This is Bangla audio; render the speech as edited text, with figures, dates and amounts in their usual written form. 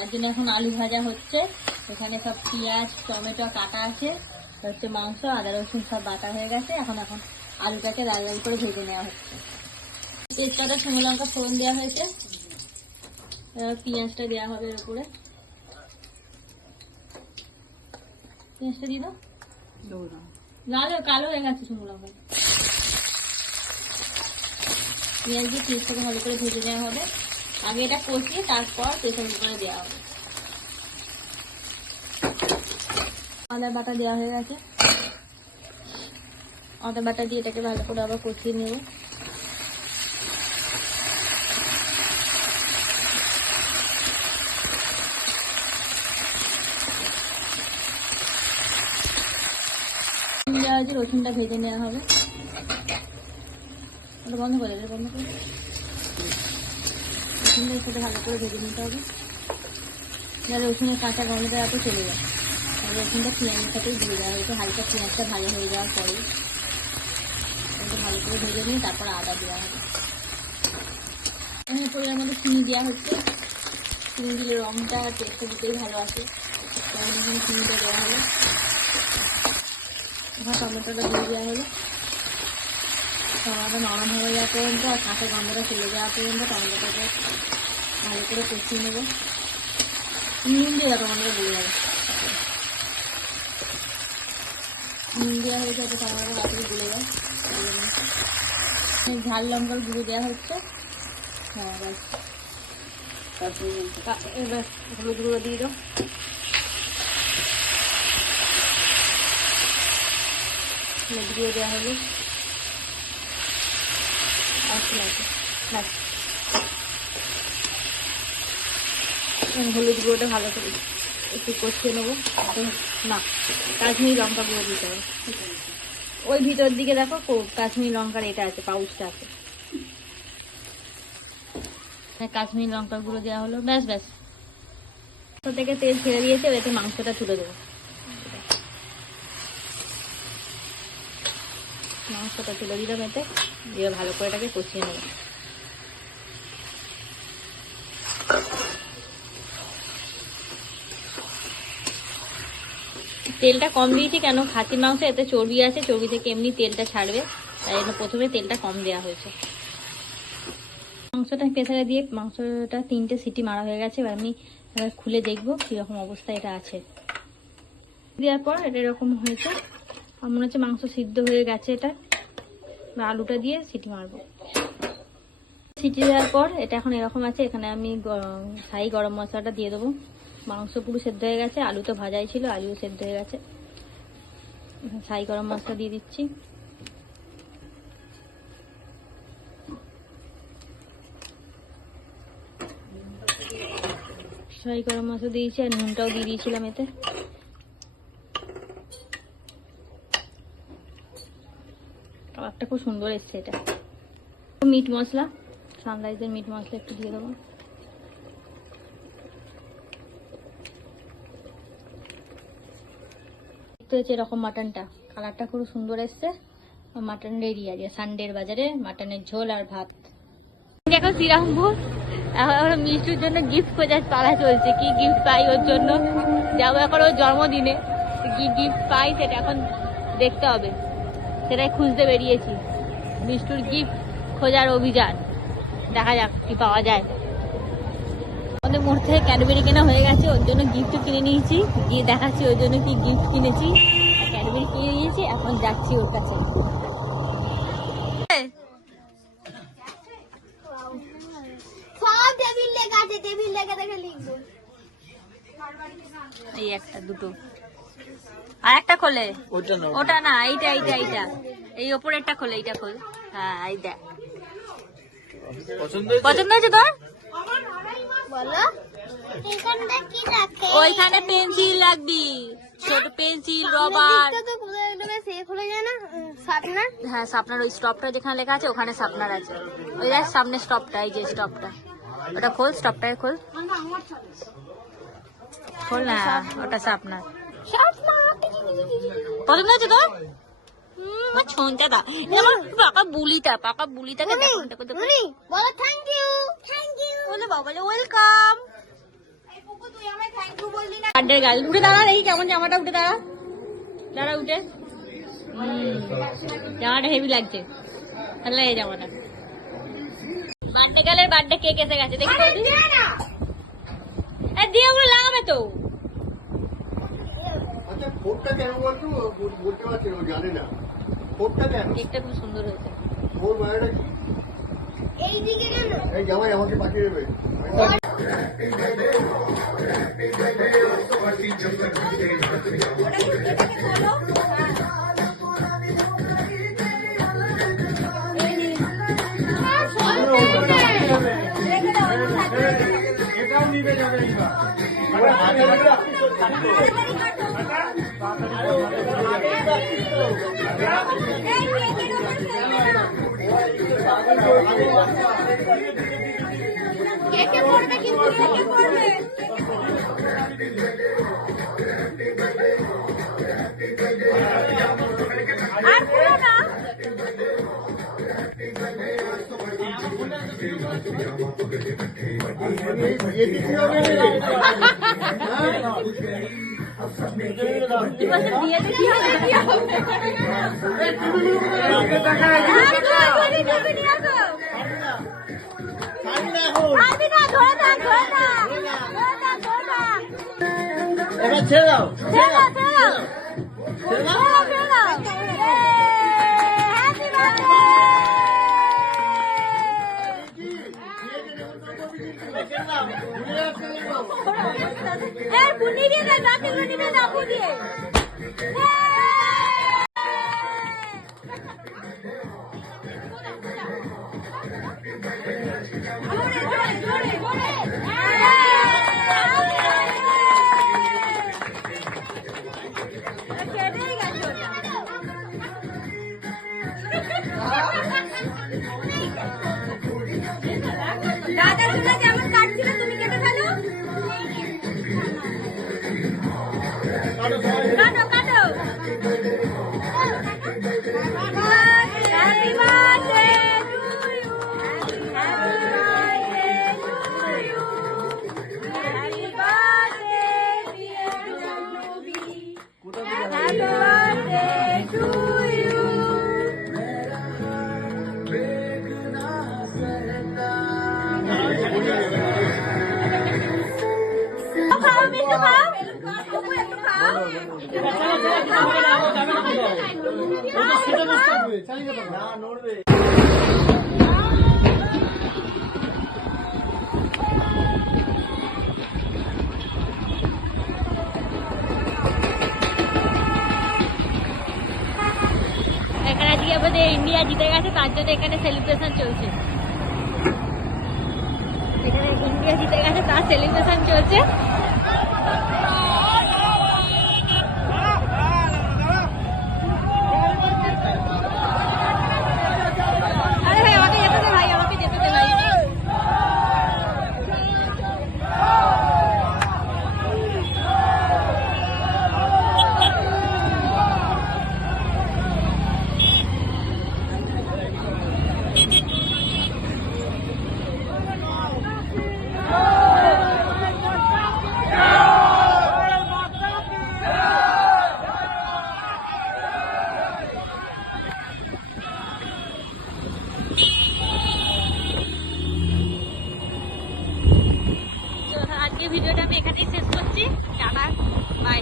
তার জন্য এখন আলু ভাজা হচ্ছে। এখানে সব পেঁয়াজ টমেটো কাটা আছে, হচ্ছে মাংস আদা রসুন সব বাটা হয়ে গেছে। এখন আলুটাকে লাল লাল করে ভেজে নেওয়া হচ্ছে। তেজপাতা শুকনো লঙ্কা ফোড়ন দেওয়া হয়েছে, পেঁয়াজটা দেওয়া হবে এর উপরে। পেঁয়াজটা দিয়ে দাও, লাল কালো হয়ে গেছে শুকনো লঙ্কা। পেঁয়াজ দিয়ে পেঁয়াজটাকে ভালো করে ভেজে নেওয়া হবে। আগে এটা কষিয়ে তারপর প্রেসার কুকারে দেওয়া হবে। আদা বাটা দেওয়া হয়ে গেছে, আদা বাটা দিয়ে এটাকে ভালো করে আবার কষিয়ে নেব। রসুনটা ভেজে নেওয়া হবে। ওটা বন্ধ করে দেবে, বন্ধ করে রসুনটার সাথে ভালো করে ভেজে নিতে হবে। রসুনের কাঁচা গন্ধটা এত চলে যায়। রসুনটা পেঁয়াজের সাথেই দিয়ে দেওয়া হয়েছে। হালকা পেঁয়াজটা ভাজা হয়ে যাওয়ার পরে ভালো করে ভেজে নিয়ে তারপর আদা দেওয়া হবে। এরপরে এর মধ্যে চিনি দেওয়া হচ্ছে। চিনি দিলে রঙটা টেস্টটা দিতেই ভালো আসে, তখন চিনিটা দেওয়া হলো। এবার টমেটোটা দিয়ে দেওয়া হলো। টমেটোটা নরম হয়ে যাওয়া পর্যন্ত আর কাঁচা গন্ধটা চলে যাওয়া পর্যন্ত টমেটোটাকে ভালো করে কষিয়ে নেবো। নুন দিয়ে টমেটোটা গলে যাবে। নুন দেওয়া হয়েছে, এত টমেটোটা তাড়াতাড়ি গলে যায়। ঝাল লঙ্কার গুঁড়ো দেওয়া হচ্ছে। হ্যাঁ ব্যাস, এবার হলুদ গুঁড়ো দিয়ে দাও। হলুদ গুঁড়ো দেওয়া হলো। হলুদ গুঁড়োটা ভালো করে একটু কষিয়ে নেবো। না, কাশ্মীরি লঙ্কা গুঁড়ো দিতে হবে। ওই ভিতর দিকে দেখো কাশ্মীরি লঙ্কার এটা আছে, পাউচটা আছে। কাশ্মীরি লঙ্কার গুঁড়ো দেওয়া হলো। ব্যাস ব্যাস, থেকে তেল ছেড়ে দিয়েছে, এতে মাংসটা তুলে দেবো। মাংসটা তুলে দিলাম, এতে দিয়ে ভালো করে এটাকে কষিয়ে নেব। তেলটা কম দিয়েছি কেন, খাসির মাংস এতে চর্বি আছে, চর্বি থেকে এমনি তেলটা ছাড়বে, তাই জন্য প্রথমে তেলটা কম দেওয়া হয়েছে। মাংসটা প্রেসারে দিয়ে মাংসটা 3টে সিটি মারা হয়ে গেছে। এবার আমি খুলে দেখবো কীরকম অবস্থা এটা আছে। দেওয়ার পর এটা এরকম হয়েছে, আমার মনে হচ্ছে মাংস সিদ্ধ হয়ে গেছে। এটা আলুটা দিয়ে সিটি মারবো। সিটি দেওয়ার পর এটা এখন এরকম আছে। এখানে আমি শাহি গরম মশলাটা দিয়ে দেবো। মাংস পুরো সেদ্ধ হয়ে গেছে, আলু তো ভাজাই ছিল, আলুও সেদ্ধ হয়ে গেছে। শাহি গরম মশলা দিয়ে দিচ্ছি। শাহি গরম মশলা দিয়েছি আর নুনটাও দিয়ে দিয়েছিলাম এতে। কালারটা খুব সুন্দর এসছে। এটা মিট মশলা, সানরাইজের মিট মশলা একটু দিয়ে দেবো। দেখতে হচ্ছে এরকম মাটনটা, কালারটা খুব সুন্দর এসছে। মাটন রেডি আছে। সানডের বাজারে মাটনের ঝোল আর ভাত। দেখো শ্রীরামপুর এখন মিষ্টির জন্য গিফট খোঁজার পালা চলছে। কি গিফট পাই ওর জন্য, যাবো এখন ওর জন্মদিনে, কি গিফট পাই সেটা এখন দেখতে হবে। সেটাই খুঁজতে বেরিয়েছি। মিষ্টির গিফট খোঁজার অভিযান, দেখা যাক কি পাওয়া যায়। আমাদের মোড় থেকে ক্যাডবেরি কেনা হয়ে গেছে, ওর জন্য গিফট কিনে নিয়েছি। গিয়ে দেখাচ্ছি ওর জন্য কি গিফট কিনেছি। ক্যাডবেরি কিনে নিয়েছি, এখন যাচ্ছি ওর কাছে। এই একটা দুটো আর একটা খোলে, ওটা না, এইটা এইটা এইটা এই ওপরেরটা খোলে, এইটা খোল। হ্যাঁ এই দেখ, পছন্দ হয়েছে তোর? বলো ওইখানে পেন্সিল লাগবি, ছোট পেন্সিল, রবার। হ্যাঁ শার্পনার, ওই স্টপটা যেখানে লেখা আছে ওখানে শার্পনার আছে। ওই দেখ সামনে স্টপটা, এই যে স্টপটা, ওটা খোল, স্টপটাকে খোল, খোল না, ওটা শার্পনার। পছন্দ হয়েছে তোর? ছুঁচা দা, পাকা বুলিটা, পাকা বুলিটাকে দেখো দেখো দেখো। বলো থ্যাংক ইউ, থ্যাংক ইউ বলে, বাবা বলে ওয়েলকাম। বার্থডে গার্ল উঠে দাঁড়া, দেখি কেমন জামাটা, উঠে দাঁড়া, দাঁড়া উঠে। জামাটা হেভি লাগছে, ভালো লাগে জামাটা। বার্থডে গার্লের বার্থডে কেক এসে গেছে, দেখি দিয়ে ওগুলো লাগাবে তো। কেকটা খুব সুন্দর হয়েছে। জামাই আমাকে পাঠিয়ে দেবে। কেকে পড়বে কিন্তু, কেকে পড়বে। আর পুরো না এবার ছেড়ে দাও, ছেড়ে দাও, ছেড়ে দাও। দাদা তোমরা যেমন কাটছিল তুমি কেটে ফেলো, কাটো কাটো। Happy birthday to you, happy birthday dear Jahnavi, happy birthday to you. খাও মিষ্টি খাও, অপু একটু খাও। এখানে আজকে আমাদের ইন্ডিয়া জিতে গেছে, তার জন্য এখানে সেলিব্রেশন চলছে। এখানে ইন্ডিয়া জিতে গেছে, তার সেলিব্রেশন চলছে। আরে ভাই আমাকে যেতে দে, ভাই আমাকে যেতে দে ভাই। আজকে ভিডিওটা আমি এখানেই শেষ করছি। Tata bye.